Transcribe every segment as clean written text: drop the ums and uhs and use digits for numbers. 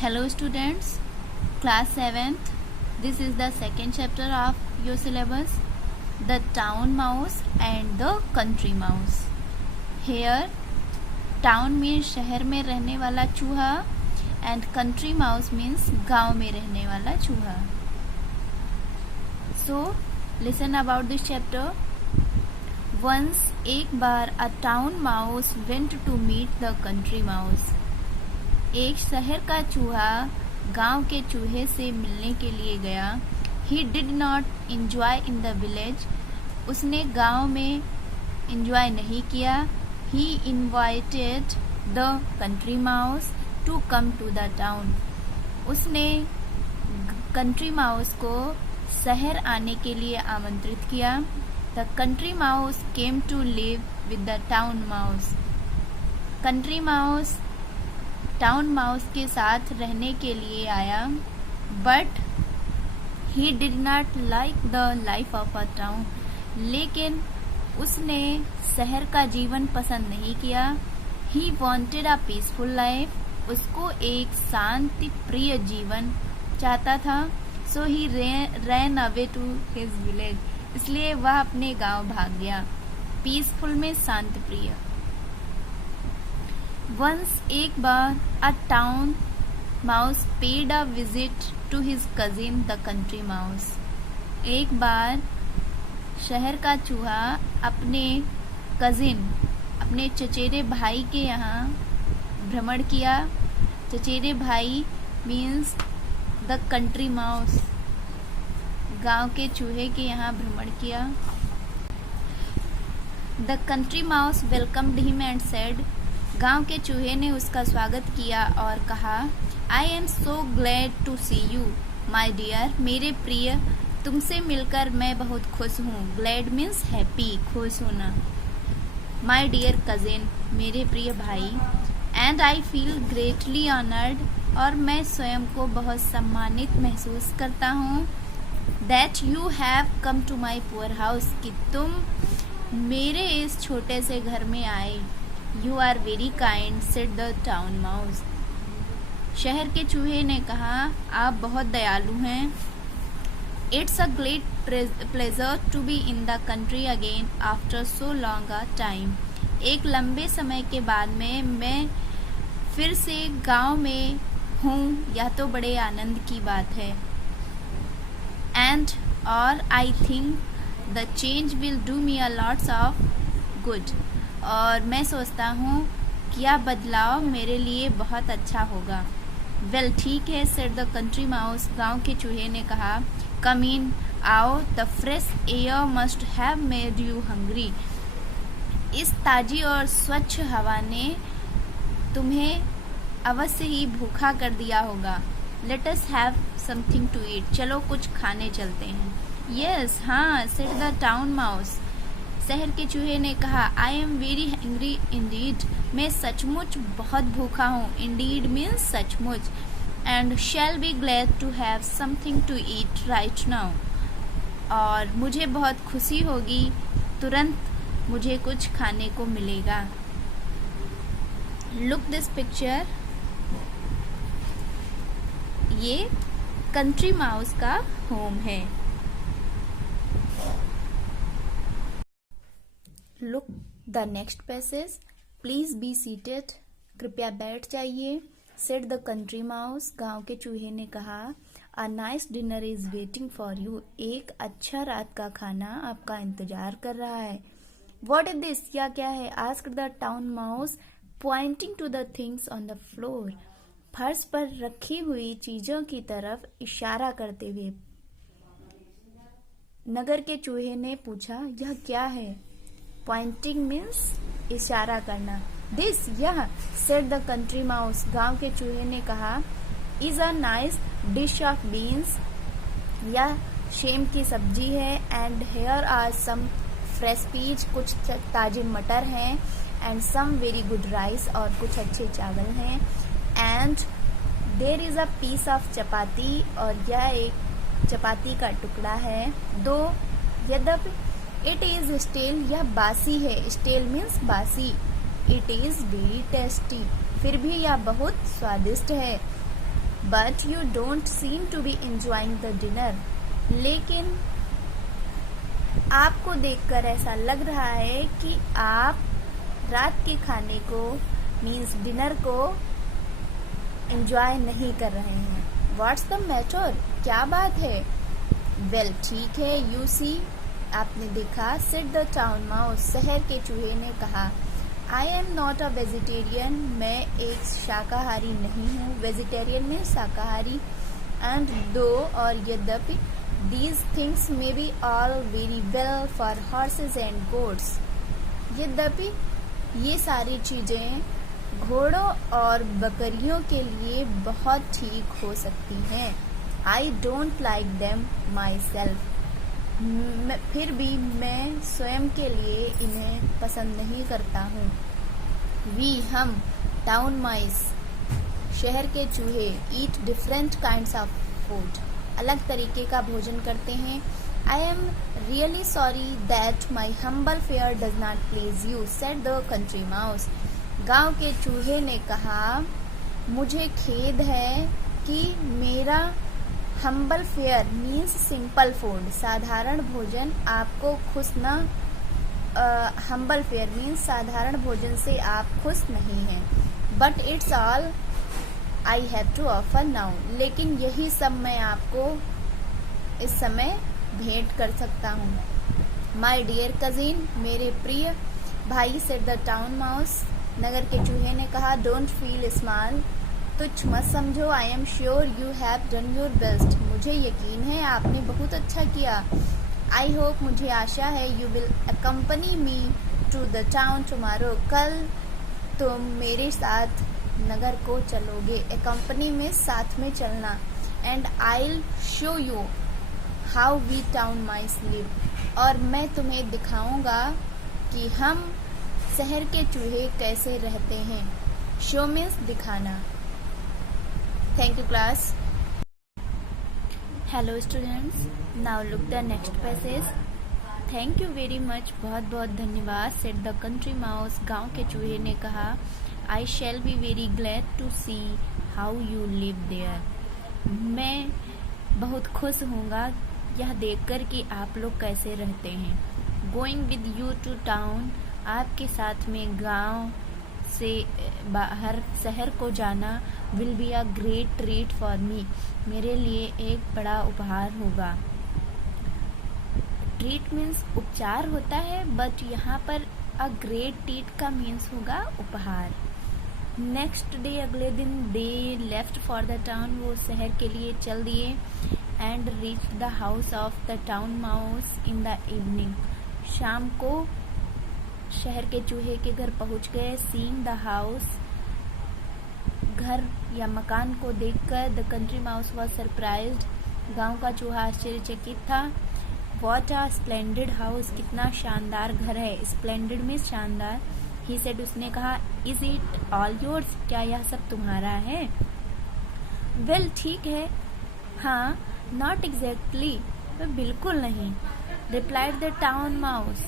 Hello students, class 7th. This is the second chapter of your syllabus, the town mouse and the country mouse. Here, town means शहर में रहने वाला चूहा and country mouse means गांव में रहने वाला चूहा. So, listen about this chapter. Once, एक बार a town mouse went to meet the country mouse. एक शहर का चूहा गांव के चूहे से मिलने के लिए गया. He did not enjoy in the village. उसने गांव में enjoy नहीं किया. He invited the country mouse to come to the town. उसने country mouse को शहर आने के लिए आमंत्रित किया. The country mouse came to live with the town mouse. country mouse town mouse के साथ रहने के लिए आया. But he did not like the life of a town. लेकिन उसने शहर का जीवन पसंद नहीं किया. He wanted a peaceful life. उसको एक शांति प्रिय जीवन चाहता था. So he ran away to his village. इसलिए वह अपने गांव भाग गया. पीसफुल में शांति प्रिय. Once, एक बार, a town mouse paid a visit to his cousin, the country mouse. एक बार शहर का चूहा अपने कजिन, अपने चचेरे भाई के यहाँ भ्रमण किया. चचेरे भाई मीन्स द कंट्री माउस. गांव के चूहे के यहाँ भ्रमण किया. The country mouse welcomed him and said. गांव के चूहे ने उसका स्वागत किया और कहा, I am so glad to see you my dear. मेरे प्रिय, तुमसे मिलकर मैं बहुत खुश हूँ. ग्लैड मीन्स हैप्पी, खुश होना. माई डियर कजिन, मेरे प्रिय भाई. And I feel greatly honoured. और मैं स्वयं को बहुत सम्मानित महसूस करता हूँ. That you have come to my poor house. कि तुम मेरे इस छोटे से घर में आए. You are very kind, said the town mouse. शहर के चूहे ने कहा, आप बहुत दयालु हैं. It's a great pleasure to be in the country again after so long a time. एक लंबे समय के बाद में मैं फिर से गांव में हूँ. यह तो बड़े आनंद की बात है. And और I think the change will do me a lots of good. और मैं सोचता हूँ कि यह बदलाव मेरे लिए बहुत अच्छा होगा. वेल, ठीक है, सेड द कंट्री माउस. गांव के चूहे ने कहा, कम इन, आओ. The fresh air must have made you hungry. इस ताजी और स्वच्छ हवा ने तुम्हें अवश्य ही भूखा कर दिया होगा. Let us have something to eat. चलो कुछ खाने चलते हैं. यस, हाँ, सेड द टाउन माउस. शहर के चूहे ने कहा, I am very hungry indeed. मैं सचमुच बहुत भूखा हूँ. इंडीड मीन्स सचमुच. And shall be glad to have something to eat right now. और मुझे बहुत खुशी होगी, तुरंत मुझे कुछ खाने को मिलेगा. Look this picture. ये कंट्री माउस का होम है. Look the next passage. Please be seated. कृपया बैठ जाइए. Said the country mouse. गांव के चूहे ने कहा, a nice dinner is waiting for you. एक अच्छा रात का खाना आपका इंतजार कर रहा है. What is this. या क्या है. Asked the town mouse pointing to the things on the floor. फर्श पर रखी हुई चीजों की तरफ इशारा करते हुए नगर के चूहे ने पूछा, यह क्या है. पॉइंटिंग मीन्स इशारा करना. दिस, यह, सेड द कंट्री माउस. गांव के चूहे ने कहा, is a nice dish of beans. यह शेम की सब्जी है. And here are some fresh peas. कुछ ताजे मटर हैं. And some very good rice. और कुछ अच्छे चावल हैं. And there is a piece of chapati. और यह एक चपाती का टुकड़ा है. दो, यद्यपि इट इज स्टेल. यह बासी है. स्टेल मीन्स बासी. It is very tasty. फिर भी यह बहुत स्वादिष्ट है. But you don't seem to be enjoying the dinner. लेकिन आपको देखकर ऐसा लग रहा है कि आप रात के खाने को मीन्स डिनर को एंजॉय नहीं कर रहे हैं। व्हाट्स द मैटर, क्या बात है? वेल ठीक है, यू सी, आपने देखा, सेड द टाउन माउस, शहर के चूहे ने कहा। I am not a vegetarian, मैं एक शाकाहारी नहीं हूँ। वेजिटेरियन में शाकाहारी। एंड दो, और यद्यपि, these things may be all very well for horses and goats, यद्यपि ये सारी चीजें घोड़ों और बकरियों के लिए बहुत ठीक हो सकती हैं। आई don't like them my self, फिर भी मैं स्वयं के लिए इन्हें पसंद नहीं करता हूँ। वी, हम, टाउन माइस, शहर के चूहे, eat different kinds of food, अलग तरीके का भोजन करते हैं। I am really sorry that my humble fair does not please you, said the country mouse, गांव के चूहे ने कहा, मुझे खेद है कि मेरा humble fair means simple food, साधारण भोजन आपको खुश न, हम्बल फेयर मीन्स साधारण भोजन से आप खुश नहीं हैं। But it's all I have to offer now, लेकिन यही सब मैं आपको इस समय भेंट कर सकता हूँ। माई डियर कजिन, मेरे प्रिय भाई, सेड द टाउन माउस, नगर के चूहे ने कहा। डोंट फील स्मॉल, तुच्छ मत समझो। I am sure you have done your best, मुझे यकीन है आपने बहुत अच्छा किया। आई होप, मुझे आशा है, you will accompany me to the town tomorrow, कल तुम मेरे साथ नगर को चलोगे। अकम्पनी में साथ में चलना। And I'll show you how we town mice live, और मैं तुम्हें दिखाऊंगा कि हम शहर के चूहे कैसे रहते हैं। शो मीन्स दिखाना। Thank you class. Hello students. Now look the next passage. Thank you very much. बहुत बहुत धन्यवाद. Said the country mouse. गांव के चूहे ने कहा. I shall be very glad to see how you live there. मैं बहुत खुश होऊंगा यह देखकर कि आप लोग कैसे रहते हैं। Going with you to town. आपके साथ में गांव से बाहर शहर को जाना will be a great treat for me, मेरे लिए एक बड़ा उपहार होगा। ट्रीट मीन्स उपचार होता है, बट यहाँ पर अ ग्रेट ट्रीट का मीन्स होगा उपहार। नेक्स्ट डे, अगले दिन, they left for the town, वो शहर के लिए चल दिए। And reach the house of the town mouse in the evening, शाम को शहर के चूहे के घर पहुंच गए। सीइंग द हाउस, घर या मकान को देखकर the country mouse was surprised, गांव का चूहा आश्चर्यचकित था। व्हाट अ स्प्लेंडेड हाउस, कितना शानदार घर है। स्प्लेंडेड में शानदार। ही सेड, उसने कहा। इज इट ऑल योर्स, क्या यह सब तुम्हारा है? वेल, ठीक है। हाँ, नॉट एग्जैक्टली, बिल्कुल नहीं। रिप्लाइड द टाउन माउस,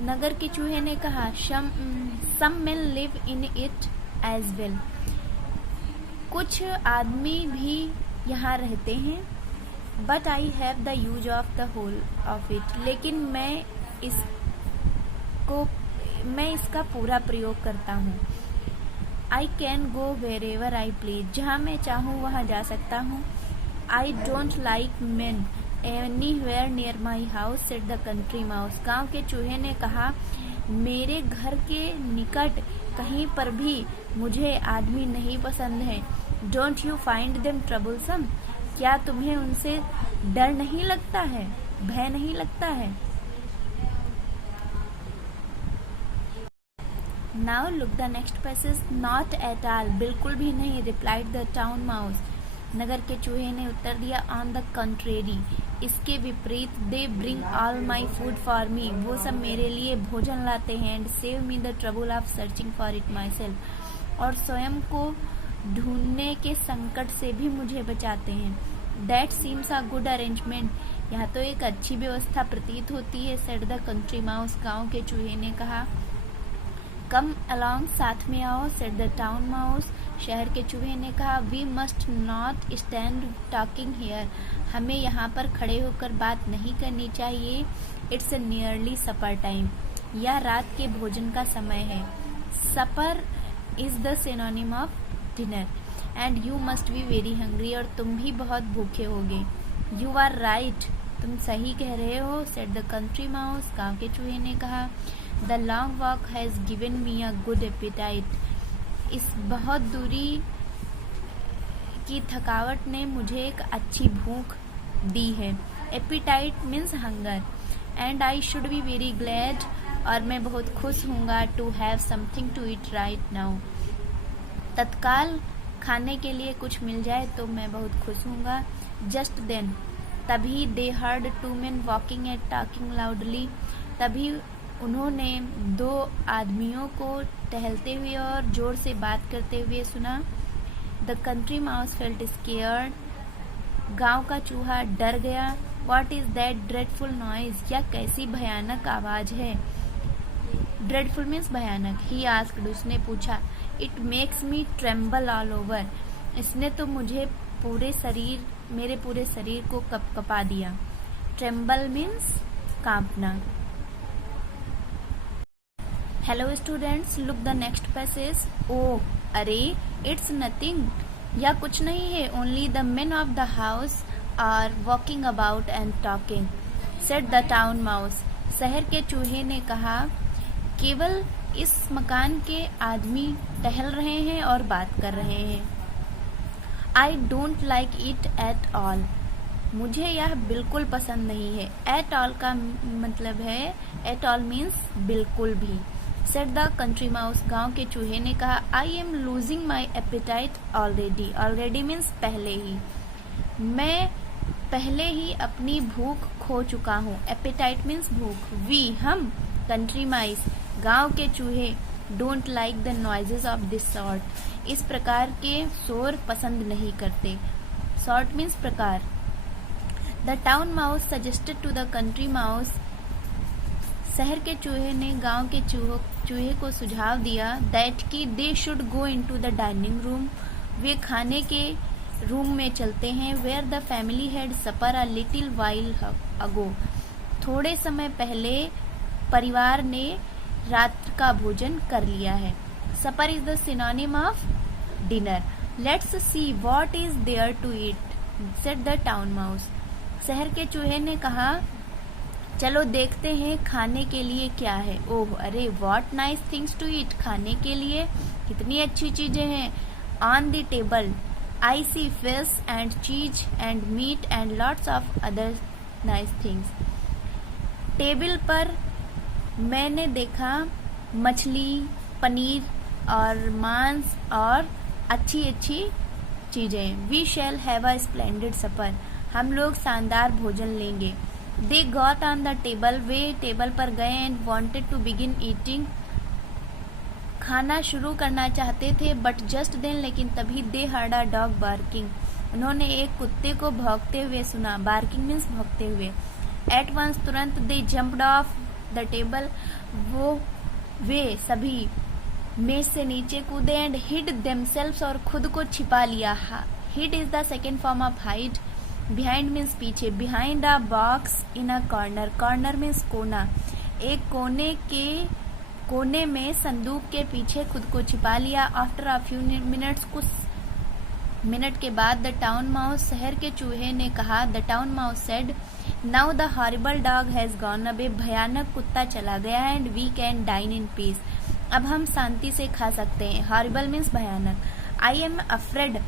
नगर के चूहे ने कहा। Some men live in it as well, कुछ आदमी भी यहाँ रहते हैं। But I have the use of the whole of it, लेकिन मैं इसका पूरा प्रयोग करता हूँ। I can go wherever I please, जहाँ मैं चाहूँ वहाँ जा सकता हूँ। I don't like men anywhere near my house, said the country mouse, गांव के चूहे ने कहा। मेरे घर के निकट कहीं पर भी मुझे आदमी नहीं पसंद है। Don't you find them troublesome, क्या तुम्हें उनसे डर नहीं लगता है, भय नहीं लगता है? Now look the next passage. Not at all, बिल्कुल भी नहीं। रिप्लाइड द टाउन माउस, नगर के चूहे ने उत्तर दिया। ऑन द कंट्रेरी, इसके विपरीत। They bring all my food for me, वो सब मेरे लिए भोजन लाते हैं। And save me the trouble of searching for it my self, और स्वयं को ढूंढने के संकट से भी मुझे बचाते हैं। That seems a good arrangement, यह तो एक अच्छी व्यवस्था प्रतीत होती है। सेड द कंट्री माउस, गांव के चूहे ने कहा। कम अलॉन्ग, साथ में आओ। सेड द टाउन माउस, शहर के चूहे ने कहा, we must not stand talking here, हमें यहाँ पर खड़े होकर बात नहीं करनी चाहिए। इट्स नियरली सपर टाइम, यह रात के भोजन का समय है। Supper is the synonym of dinner and you must be very hungry, और तुम भी बहुत भूखे होगे। यू आर राइट, तुम सही कह रहे हो, सेड द कंट्री माउस, गाँव के चूहे ने कहा। The long walk has given me a good appetite, इस बहुत दूरी की थकावट ने मुझे एक अच्छी भूख दी है। Appetite means hunger, and I should be very glad, और मैं बहुत खुश हूँगा, to have something to eat right now, तत्काल खाने के लिए कुछ मिल जाए तो मैं बहुत खुश हूँगा। जस्ट देन, तभी they heard two men walking and talking loudly, तभी उन्होंने दो आदमियों को टहलते हुए और जोर से बात करते हुए सुना। The country mouse felt scared, गांव का चूहा डर गया। What is that dreadful noise, यह कैसी भयानक आवाज है। ड्रेडफुल मीन्स भयानक। ही आस्क्ड, उसने पूछा। It makes me tremble all over, इसने तो मेरे पूरे शरीर को कपकपा दिया। ट्रेम्बल मीन्स कांपना। Hello students, look the next passage. Oh, अरे, इट्स नथिंग, या कुछ नहीं है। Only the men of the house are walking about and talking, said the town mouse, शहर के चूहे ने कहा, केवल इस मकान के आदमी टहल रहे हैं और बात कर रहे हैं। आई don't like it at all, मुझे यह बिल्कुल पसंद नहीं है। एट ऑल का मतलब है, एट ऑल मीन्स बिल्कुल भी। सेड द कंट्री माउस, गांव के चूहे ने कहा, I am losing my appetite already, already means पहले ही, मैं पहले ही अपनी भूख खो चुका हूँ। एपिटाइट मीन्स भूख। वी, हम, कंट्री माइस, गांव के चूहे, don't like the noises of this sort, इस प्रकार के शोर पसंद नहीं करते। सॉर्ट मीन्स प्रकार। The town mouse suggested to the country mouse, शहर के चूहे ने गांव के चूहे को सुझाव दिया, दैट कि they should go into the dining room, वे खाने के रूम में चलते हैं। Where the family had supper a little while ago, थोड़े समय पहले परिवार ने रात का भोजन कर लिया है। Supper is the synonym of dinner. Let's see what is there to eat, said the town mouse, शहर के चूहे ने कहा, चलो देखते हैं खाने के लिए क्या है। ओह, अरे, what nice things to eat, खाने के लिए कितनी अच्छी चीजें हैं। On the table I see fish and cheese and meat and lots of other nice things, table पर मैंने देखा मछली, पनीर और मांस और अच्छी अच्छी चीजें। We shall have a splendid supper, हम लोग शानदार भोजन लेंगे। They got on the table, वे टेबल पर गए and wanted to begin eating, खाना शुरू करना चाहते थे। बट जस्ट देन, लेकिन तभी they heard a dog barking, उन्होंने एक कुत्ते को भौंकते हुए सुना। बार्किंग मीन्स भौंकते हुए। एट वंस, तुरंत, दे जंप्ड ऑफ द टेबल, वे सभी मेज से नीचे कूदे एंड हिड देमसेल्व्स, और खुद को छिपा लिया। Hid is the second form of hide. Behind means पीछे। Behind a box in a corner, corner means कोना, एक कोने में संदूक के पीछे खुद को छिपा लिया। आफ्टर अ फ्यू मिनट्स, कुछ मिनट के बाद, द टाउन माउस, शहर के चूहे ने कहा, the town mouse said, now the horrible dog has gone away, भयानक कुत्ता चला गया है, and we can dine in peace, अब हम शांति से खा सकते हैं। हॉरिबल मीन्स भयानक। I am afraid,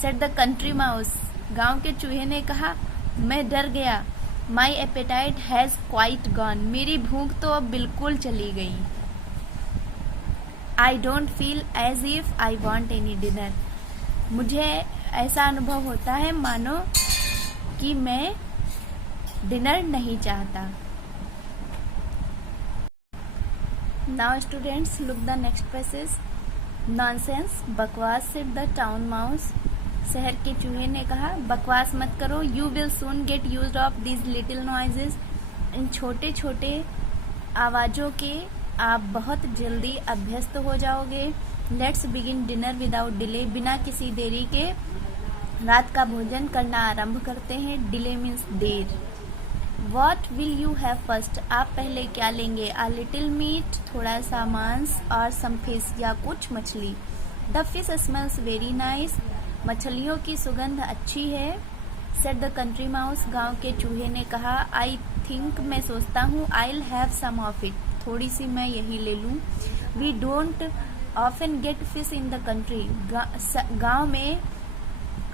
said the country mouse, गांव के चूहे ने कहा, मैं डर गया। My appetite has quite gone, मेरी भूख तो अब बिल्कुल चली गई। I don't feel as if I want any dinner, मुझे ऐसा अनुभव होता है मानो कि मैं डिनर नहीं चाहता। Now students, look the next passage. Nonsense, बकवास, सेड द टाउन माउस, शहर के चूहे ने कहा, बकवास मत करो। You will soon get used of these little noises, इन छोटे छोटे आवाजों के आप बहुत जल्दी अभ्यस्त हो जाओगे। Let's begin dinner without delay. बिना किसी देरी के रात का भोजन करना आरंभ करते हैं। Delay means there. What will you have first? आप पहले क्या लेंगे? आ लिटिल मीट, थोड़ा सा मांस, और सम फिश, या कुछ मछली। The fish smells very nice, मछलियों की सुगंध अच्छी है। सेड द कंट्री माउस, गांव के चूहे ने कहा। आई थिंक, मैं सोचता हूँ। I'll have some of it, थोड़ी सी मैं यही ले लूँ। We don't often get fish in the country, गांव में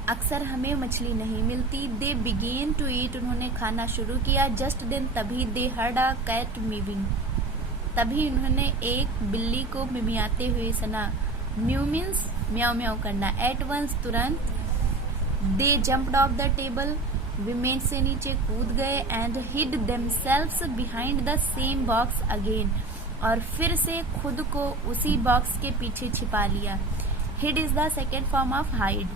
अक्सर हमें मछली नहीं मिलती। दे बिगेन टू ईट, उन्होंने खाना शुरू किया। जस्ट देन, तभी। दे हर्ड अ कैट मीविंग, तभी उन्होंने एक बिल्ली को मिमियाते हुए सुना। म्यू मीन्स म्याऊ म्याऊ करना। एट वंस, तुरंत। They jumped off the table, वे मेज से नीचे कूद गए। And hid themselves behind the same box again, और फिर से खुद को उसी बॉक्स के पीछे छिपा लिया। Hid is the second form of hide.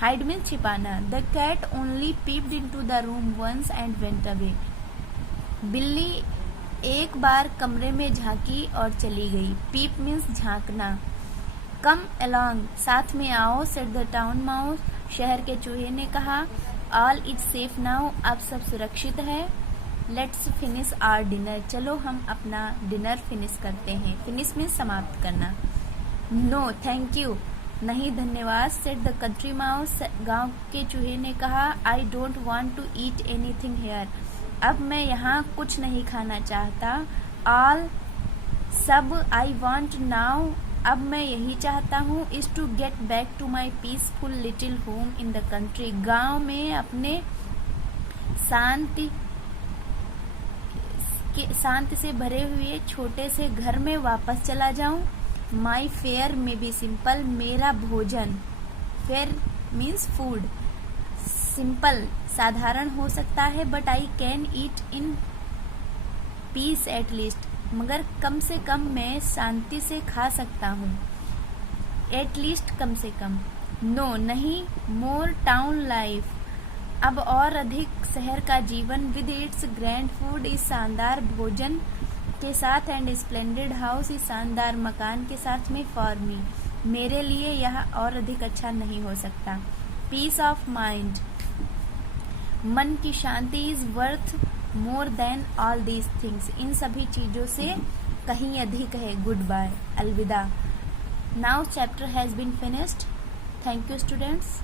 Hide means छिपाना। The cat only peeped into the room once and went away, बिल्ली एक बार कमरे में झांकी और चली गई। पीप मीन्स झांकना। कम अलोंग, साथ में आओ। सेड द टाउन माउस, शहर के चूहे ने कहा। ऑल इज सेफ नाउ, अब सब सुरक्षित है। लेट्स फिनिश आवर डिनर, चलो हम अपना डिनर फिनिश करते हैं। फिनिश मीन्स समाप्त करना। नो थैंक यू, नहीं धन्यवाद। सेड द कंट्री माउस, गांव के चूहे ने कहा। I don't want to eat anything here, अब मैं यहाँ कुछ नहीं खाना चाहता। ऑल, सब। आई वांट नाउ, अब मैं यही चाहता हूँ। Is to get back to my peaceful little home in the country, गांव में अपने शांति से भरे हुए छोटे से घर में वापस चला जाऊं। माई फेयर में बी सिंपल, मेरा भोजन। Fair means food. सिंपल, साधारण हो सकता है। But I can eat in peace at least, मगर कम से कम मैं शांति से खा सकता हूँ। एट लीस्ट, कम से कम। नो, नहीं। मोर टाउन लाइफ, अब और अधिक शहर का जीवन। विद इट्स ग्रैंड फूड, इस शानदार भोजन के साथ। एंड स्प्लेंडेड हाउस, इस शानदार मकान के साथ में। फॉर मी, मेरे लिए यह और अधिक अच्छा नहीं हो सकता। पीस ऑफ माइंड, मन की शांति। Is worth more than all these things, इन सभी चीजों से कहीं अधिक है। गुड बाय, अलविदा। Now chapter has been finished. Thank you students.